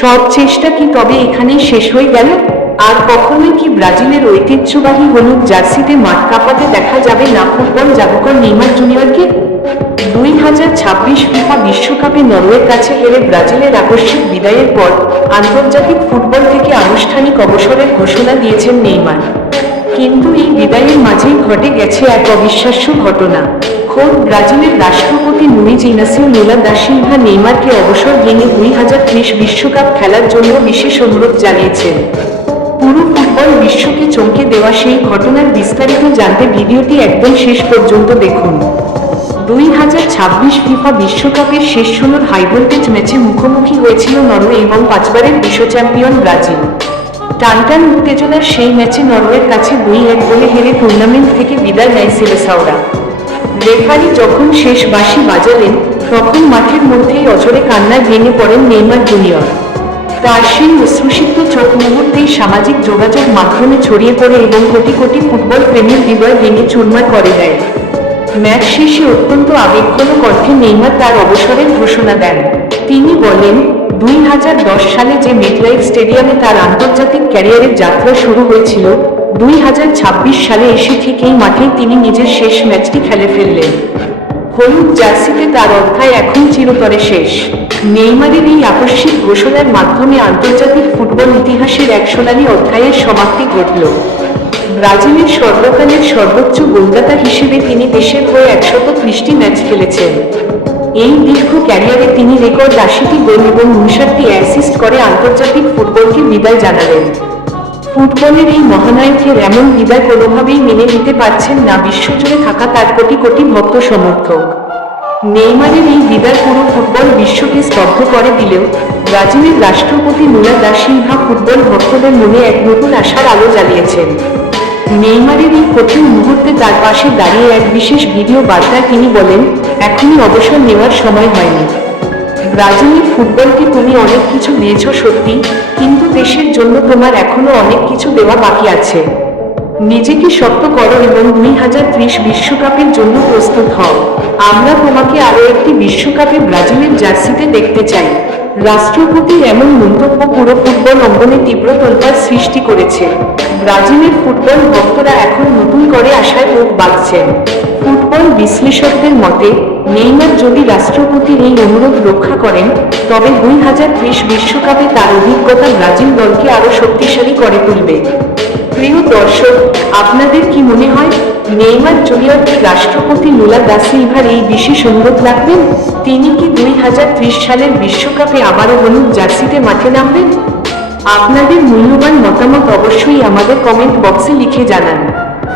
সব চেষ্টা কি তবে এখানেই শেষ হয়ে গেল? আর কখনোই কি ব্রাজিলের ঐতিহ্যবাহী হলুদ জার্সিতে মাঠ কাঁপাতে দেখা যাবে না ফুটবল জাদুকর নেইমার জুনিয়রকে? 2026 ফিফা বিশ্বকাপে নরওয়ের কাছে হেরে ব্রাজিলের আকস্মিক বিদায়ের পর আন্তর্জাতিক ফুটবল থেকে আনুষ্ঠানিক অবসরের ঘোষণা দিয়েছেন নেইমার। কিন্তু এই বিদায়ের মাঝেই ঘটে গেছে এক অবিশ্বাস্য ঘটনা। খোদ ব্রাজিলের রাষ্ট্রপতি Luiz Inacio Lula da Silva নেইমারকে অবসর নিয়ে 2030 বিশ্বকাপ খেলার জন্য বিশেষ অনুরোধ জানিয়েছেন। পুরো ফুটবল বিশ্বকে চমকে দেওয়া সেই ঘটনার বিস্তারিত জানতে ভিডিওটি একদম শেষ পর্যন্ত দেখুন। 2026 ফিফা বিশ্বকাপের শেষ 16 হাইভোল্টেজ ম্যাচে মুখোমুখি হয়েছিল নরওয়ে এবং 5 বারের বিশ্ব চ্যাম্পিয়ন ব্রাজিল। টানটান উত্তেজনার সেই ম্যাচে নরওয়ের কাছে 2-1 গোলে হেরে টুর্নামেন্ট থেকে বিদায় নেয় সিলেসাওরা। রেফারি যখন শেষ বাঁশি বাজালেন, তখন মাঠের মধ্যেই অঝরে কান্নায় ভেঙে পড়েন নেইমার জুনিয়র। তার সেই অশ্রুসিক্ত চোখ মুহূর্তেই সামাজিক যোগাযোগ মাধ্যমে ছড়িয়ে পড়ে এবং কোটি কোটি ফুটবল প্রেমীর হৃদয় ভেঙে চুরমার করে দেয়। ম্যাচ শেষে অত্যন্ত আবেগঘন কণ্ঠে নেইমার তার অবসরের ঘোষণা দেন। তিনি বলেন, 2010 সালে যে মেটলাইফ স্টেডিয়ামে তার আন্তর্জাতিক ক্যারিয়ারের যাত্রা শুরু হয়েছিল, 2026 সালে এসে ঠিক এই মাঠেই তিনি নিজের শেষ ম্যাচটি খেলে ফেললেন। হলুদ জার্সিতে তার অধ্যায় এখন চিরতরে শেষ। নেইমারের এই আকস্মিক ঘোষণার মাধ্যমে আন্তর্জাতিক ফুটবল ইতিহাসের এক সোনালী অধ্যায়ের সমাপ্তি ঘটল। ব্রাজিলের সর্বকালের সর্বোচ্চ গোলদাতা হিসেবে তিনি দেশের হয়ে 130টি ম্যাচ খেলেছেন। এই দীর্ঘ ক্যারিয়ারে তিনি রেকর্ড 80টি গোল এবং 59টি অ্যাসিস্ট করে আন্তর্জাতিক ফুটবলকে বিদায় জানালেন। ফুটবলের এই মহানায়কের এমন বিদায় কোনোভাবেই মেনে নিতে পারছেন না বিশ্বজুড়ে থাকা তার কোটি কোটি ভক্ত সমর্থক। নেইমারের এই বিদায় পুরো ফুটবল বিশ্বকে স্তব্ধ করে দিলেও ব্রাজিলের রাষ্ট্রপতি লুলা দা সিলভা ফুটবল ভক্তদের মনে এক নতুন আশার আলো জ্বালিয়েছেন। নেইমারের এই কঠিন মুহূর্তে তার পাশে দাঁড়িয়ে এক বিশেষ ভিডিও বার্তায় তিনি বলেন, এখনই অবসর নেওয়ার সময় হয়নি। ব্রাজিলের ফুটবলকে তুমি অনেক কিছু দিয়েছ সত্যি, কিন্তু দেশের জন্য তোমার এখনো অনেক কিছু দেওয়া বাকি আছে। নিজেকে শক্ত করো এবং 2030 বিশ্বকাপের জন্য প্রস্তুত হও। আমরা তোমাকে আরও একটি বিশ্বকাপে ব্রাজিলের জার্সিতে দেখতে চাই। রাষ্ট্রপতির এমন মন্তব্য পুরো ফুটবল অঙ্গনে তীব্র তোলপাড় সৃষ্টি করেছে। ব্রাজিলের ফুটবল ভক্তরা এখন নতুন করে আশায় মুখ বাঁধছেন। ফুটবল বিশ্লেষকদের মতে, নেইমার যদি রাষ্ট্রপতির এই অনুরোধ রক্ষা করেন, তবে 2030 বিশ্বকাপে তার অভিজ্ঞতা ব্রাজিল দলকে আরও শক্তিশালী করে তুলবে। প্রিয় দর্শক, আপনাদের কি মনে হয়, নেইমার জুনিয়র কি রাষ্ট্রপতি লুলা দা সিলভার এই বিশেষ অনুরোধ রাখবেন? তিনি কি 2030 সালের বিশ্বকাপে আবারও হলুদ জার্সিতে মাঠে নামবেন? আপনাদের মূল্যবান মতামত অবশ্যই আমাদের কমেন্ট বক্সে লিখে জানান।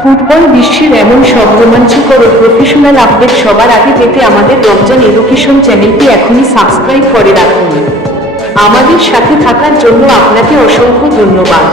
ফুটবল বিশ্বের এমন সব রোমাঞ্চকর ও প্রফেশনাল আপডেট সবার আগে পেতে আমাদের রমজান এডুকেশন চ্যানেলটি এখনই সাবস্ক্রাইব করে রাখুন। আমাদের সাথে থাকার জন্য আপনাকে অসংখ্য ধন্যবাদ।